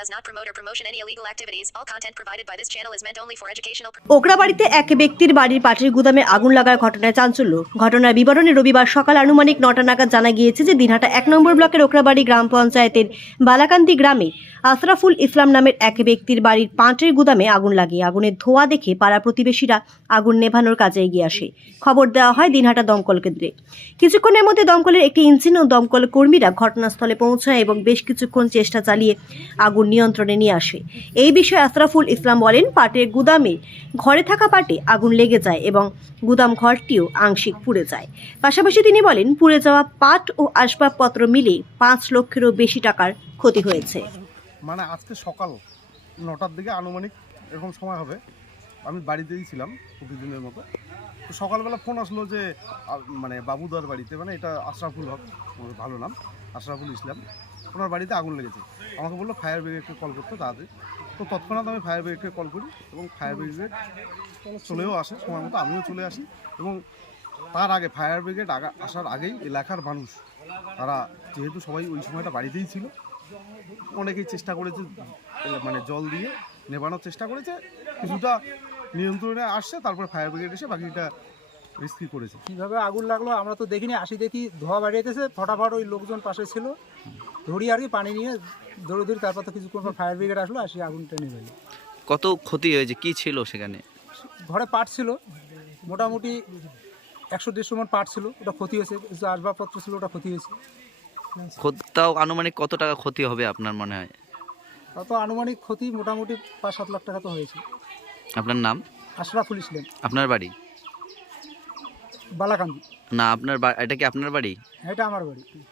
does not promote or promotion any illegal activities. All content provided by this channel is meant only for educational ওকরাবাড়িতে এক ব্যক্তির বাড়ির পাটের গুদামে আগুন লাগার ঘটনায় চাঞ্চল্য। ঘটনার বিবরণে রবিবার সকাল আনুমানিক নটা নাগাদ জানা গিয়েছে যে দিনহাটা এক নম্বর ব্লকের ওকরাবাড়ি গ্রাম পঞ্চায়েতের বালাকান্দি গ্রামে আশরাফুল ইসলাম নামের এক ব্যক্তির বাড়ির পাটের গুদামে আগুন লাগিয়ে আগুনের ধোঁয়া দেখে পাড়া প্রতিবেশীরা আগুন নেভানোর কাজে এগিয়ে আসে। খবর দেওয়া হয় দিনহাটা দমকল কেন্দ্রে। কিছুক্ষণের মধ্যে দমকলের একটি ইঞ্জিন ও দমকল কর্মীরা ঘটনাস্থলে পৌঁছায় এবং বেশ কিছুক্ষণ চেষ্টা চালিয়ে আগুন নিয়ন্ত্রণে নিয়ে আসে। এই বিষয়ে আশরাফুল ইসলাম বলেন, পাটের গুদামে ঘরে থাকা পাটে আগুন লেগে যায় এবং গুদাম ঘরটিও আংশিক পুড়ে যায়। পাশাপাশি তিনি বলেন, পুড়ে যাওয়া পাট ও আসবাবপত্র মিলে পাঁচ লক্ষেরও বেশি টাকার ক্ষতি হয়েছে। মানে আজকে সকাল নটার দিকে আনুমানিক এরকম সময় হবে। আমি বাড়িতেই ছিলাম প্রতিদিনের মতো। তো সকালবেলা ফোন আসলো যে মানে বাবুদার বাড়িতে মানে এটা আশরাফুল হক ভালো নাম, আশরাফুল ইসলাম। ওনার বাড়িতে আগুন লেগেছে। আমাকে বলল ফায়ার ব্রিগেডকে কল করতে তাড়াতাড়ি। তো তৎক্ষণাৎ আমি ফায়ার ব্রিগেডকে কল করি এবং ফায়ার ব্রিগেড চলেও আসে, সময় মতো আমিও চলে আসি এবং তার আগে ফায়ার ব্রিগেড আসার আগেই এলাকার মানুষ, তারা যেহেতু সবাই ওই সময়টা বাড়িতেই ছিল, অনেকেই চেষ্টা করেছে মানে জল দিয়ে নেবানোর চেষ্টা করেছে। কিছুটা নিয়ন্ত্রণে আসছে তারপর ফায়ার ব্রিগেড এসে বাকিটা রেস্কিউ করেছে। কীভাবে আগুন লাগল আমরা তো দেখিনি আসি দেখি ধোয়া বাড়িয়েতেছে ফটাফট ওই লোকজন পাশে ছিল। ধরি আর কি পানি নিয়ে ধরে ধরি তারপর তো কিছুক্ষণ পর ফায়ার ব্রিগেড আসলো আসি আগুনটা নিয়ে গেল কত ক্ষতি হয়েছে? কি ছিল সেখানে? ঘরে পাট ছিল মোটামুটি একশো দেড়শো মন পাট ছিল ওটা ক্ষতি হয়েছে। কিছু আসবাবপত্র ছিল ওটা ক্ষতি হয়েছে। তাও আনুমানিক কত টাকা ক্ষতি হবে আপনার মনে হয়? তত আনুমানিক ক্ষতি মোটামুটি পাঁচ সাত লাখ টাকা তো হয়েছে। আপনার নাম? আশরাফুল ইসলাম। আপনার বাড়ি? বালাকান্দি। না আপনার বা- এটা কি আপনার বাড়ি? এটা আমার বাড়ি।